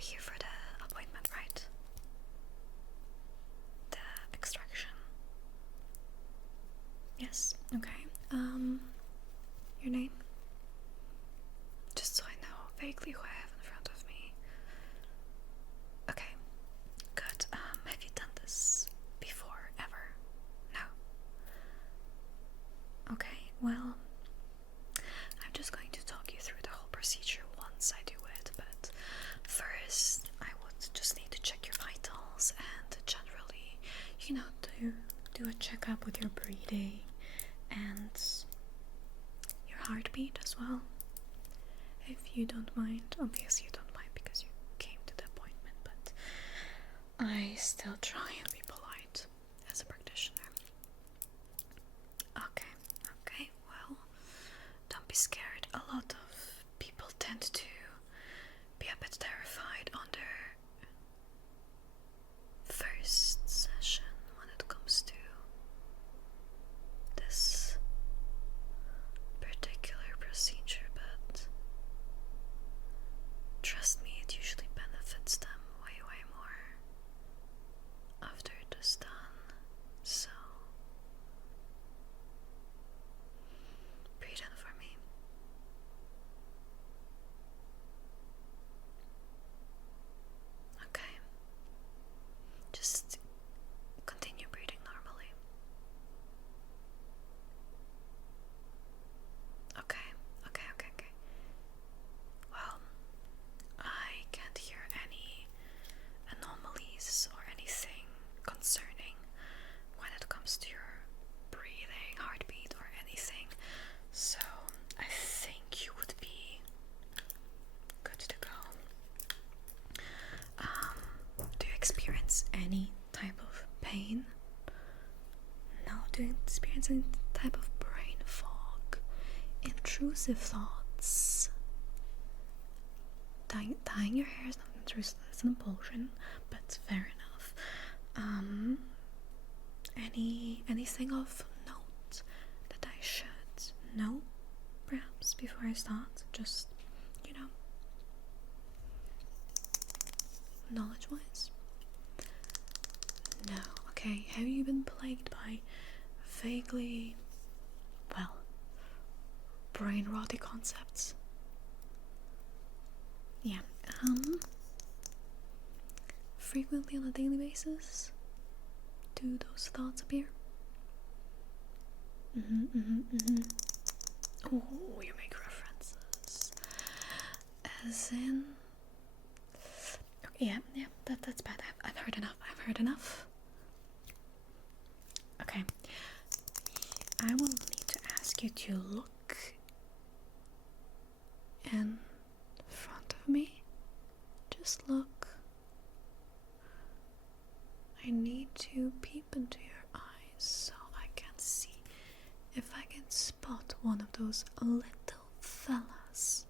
here for the appointment, right? The extraction. Yes, okay. Your name? Just so I know vaguely who I have in front of me. Okay, good. Have you done this before, ever? No? Okay, well, I'm just going to talk you through the whole procedure once I do it, but first I would just need to check your vitals and generally, do a checkup with your breathing and your heartbeat as well. If you don't mind, obviously you don't mind because you came to the appointment, but I still try and be polite as a practitioner. Okay, well, don't be scared. A lot of people tend to be a bit terrified on their first session when it comes to this particular procedure, but trust me, it usually benefits them way more after it is done. So breathe in for me. Okay. Just continue breathing normally. Okay. Well, I can't hear any anomalies or anything concerning when it comes to your breathing, heartbeat, or anything. So I think you would be good to go. Do you experience any type of pain? No, do you experience any type of brain fog? Intrusive thoughts? Dyeing your hair is not intrusive, it's an impulsion, but fair enough. Anything of note that I should know, perhaps, before I start? Just, knowledge-wise? No. Okay, have you been plagued by vaguely, well, brain rotty concepts? Yeah. Frequently on a daily basis? Do those thoughts appear? Oh, you make references. As in... Yeah, that's bad. I've heard enough. Okay. I will need to ask you to look in front of me. Just look. I need to peep into your eyes so I can see if I can spot one of those little fellas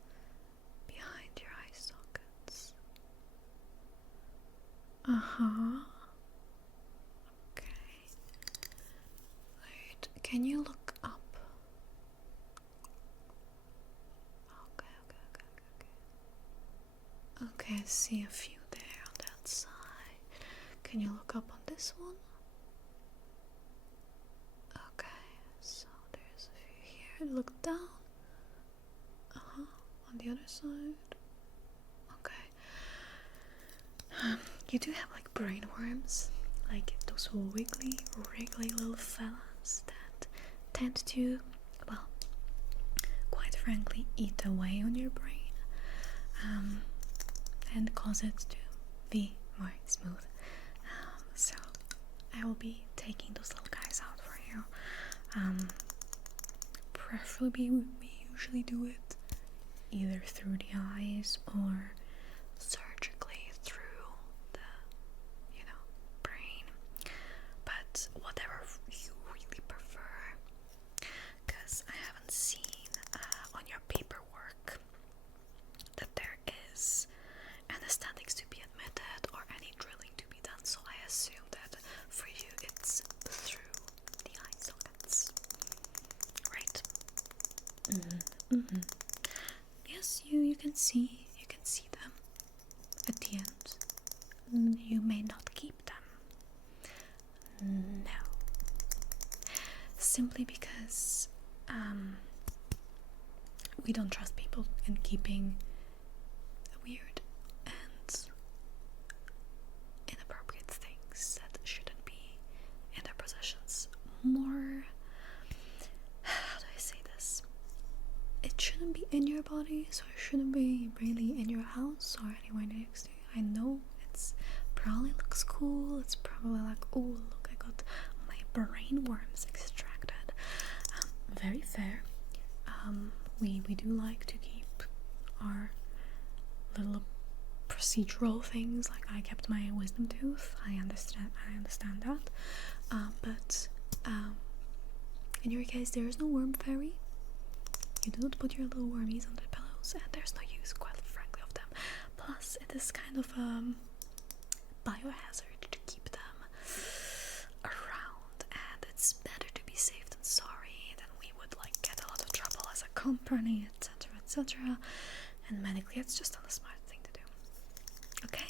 behind your eye sockets. Okay. Wait, can you look up? Okay, I see a few there on that side. Can you look up on this one? Okay, so there's a few here. Look down. On the other side. Okay. You do have like brain worms, like those wiggly little fellas that tend to, well, quite frankly, eat away on your brain, and cause it to be more smooth. So I will be taking those little guys out for you. Preferably we usually do it either through the eyes or surgically through the, brain. But whatever you really prefer, because I haven't seen on your paperwork that there is anesthetics to be admitted or any drilling to be done, so I assume that for you it's through the eye sockets, right? Yes, you can see them. at the end, you may not keep them. No. Simply because we don't trust people in keeping weird and inappropriate things that shouldn't be in their possessions. More, how do I say this? It shouldn't be in your body, so it shouldn't be really in your house or anywhere next to you. I know it's probably looks cool. It's probably like, oh look, I got my brain worms extracted. Very fair. We do like to keep our little procedural things. Like I kept my wisdom tooth. I understand that. But in your case, there is no worm fairy. You do not put your little wormies under the pillows, and there's no use, quite frankly, of them. Plus, it is kind of biohazard to keep them around, and it's better to be safe than sorry. Then we would like get a lot of trouble as a company, etc., etc. And medically, it's just not a smart thing to do. Okay.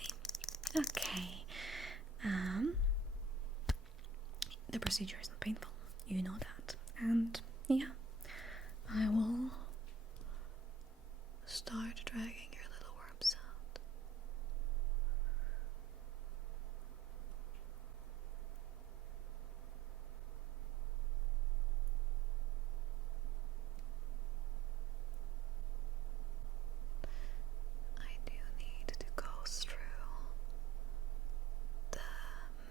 The procedure is not painful. You know that, and yeah. I will start dragging your little worms out. I do need to go through the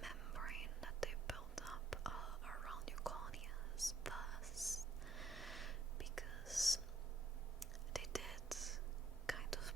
membrane that they built up around your corneas first, because they did kind of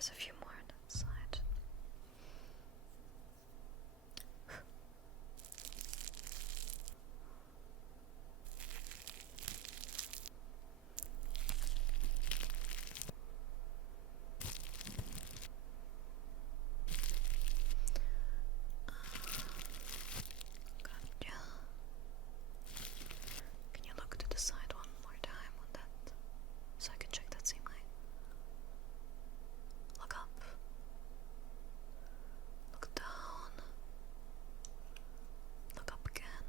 there's a few more on that side. Gotcha. Can you look to the side one more time on that, so I can check that same eye? Look up. Look down. Look up again.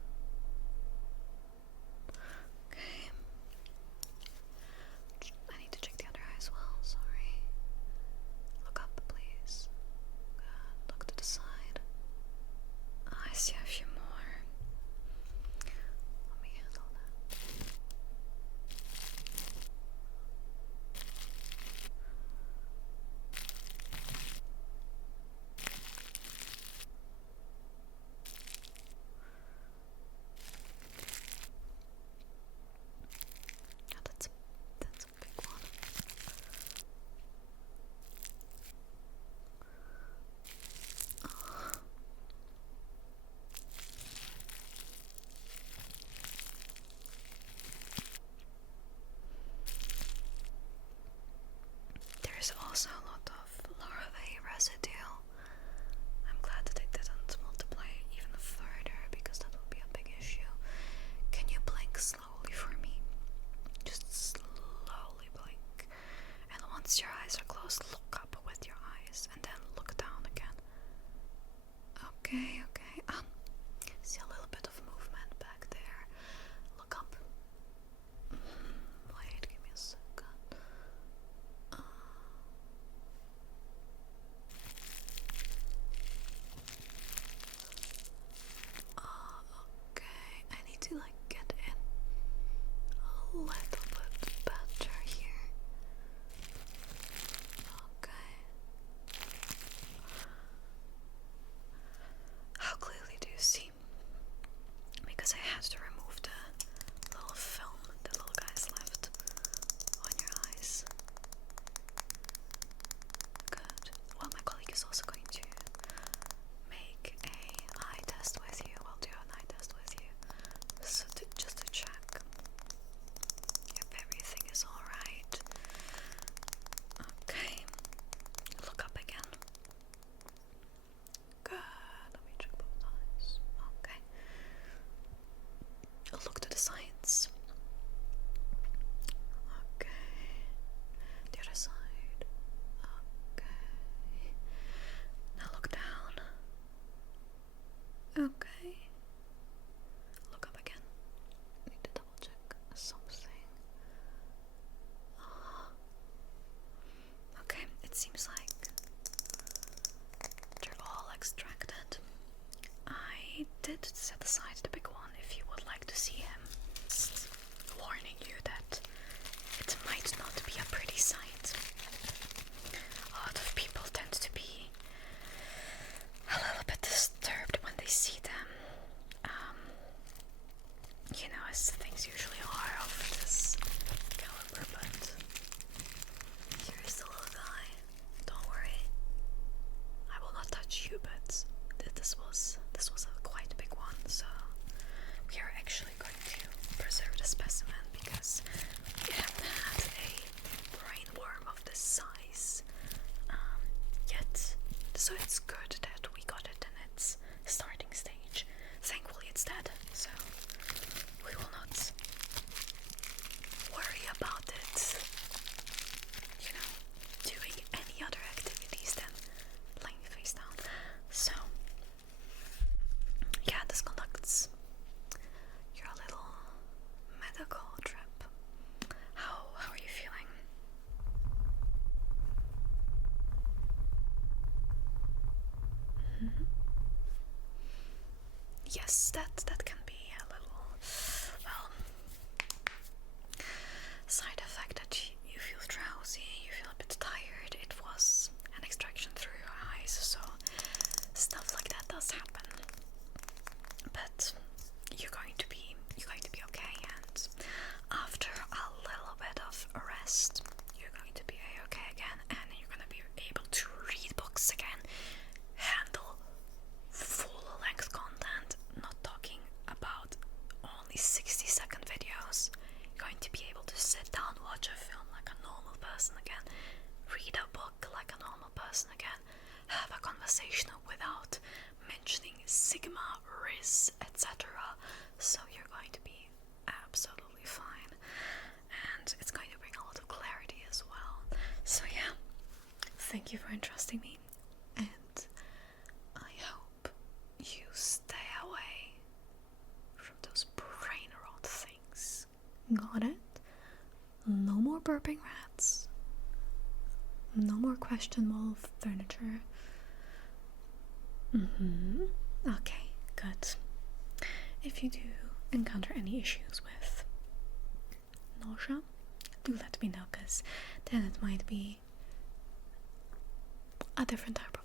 Okay. I need to check the other eye as well, sorry. Look up, please. Good. Look to the side. I see a few more. Let me handle that. Oh, that's a big one. There is also a lot of larvae residue. I'm glad that it didn't multiply even further, because that would be a big issue. Can you blink slowly for me? Just slowly blink. And once your eyes are closed, look up with your eyes and then look down again. Okay, okay. See a little bit of movement back there. Look up. Wait, give me a second. Okay, I need to like get in a little bit better here. Okay. How clearly do you see? Because I had to remove the little film the little guys left on your eyes. Good. Well, my colleague is also going to make a eye test with you. We'll do an eye test with you, so just to check if everything is alright. Okay. Look up again. Good. Let me check both eyes. Okay. Look to the sides. Okay. The other side. Okay. Now look down. Okay. Look up again. Need to double check something. Okay, it seems like they're all extracted. I did set aside the big one if you would like to see him. Just warning you that it might not be a pretty sight. A lot of people tend to be a little bit disturbed when they see them. You know, as things usually are of this caliber, but here's the little guy. Don't worry. I will not touch you, but this was a quite big one, so we are actually going to preserve the specimen because we haven't had a brain worm of this size yet. So it's good that we got it in its starting stage. Thankfully it's dead, so we will not worry about it, you know, doing any other activities than laying face down. So yeah, this conducts your little medical trip. How are you feeling? Yes, that can be a little, well, side effect that you feel drowsy, you feel a bit tired. It was an extraction through your eyes, so stuff like that does happen. But you're going to be okay, and after a little bit of rest, you're going to be okay again, and you're going to be able thank you for entrusting me, and I hope you stay away from those brain rot things. Got it? No more burping rats. No more questionable furniture. Okay, good. If you do encounter any issues with nausea, do let me know, because then it might be a different type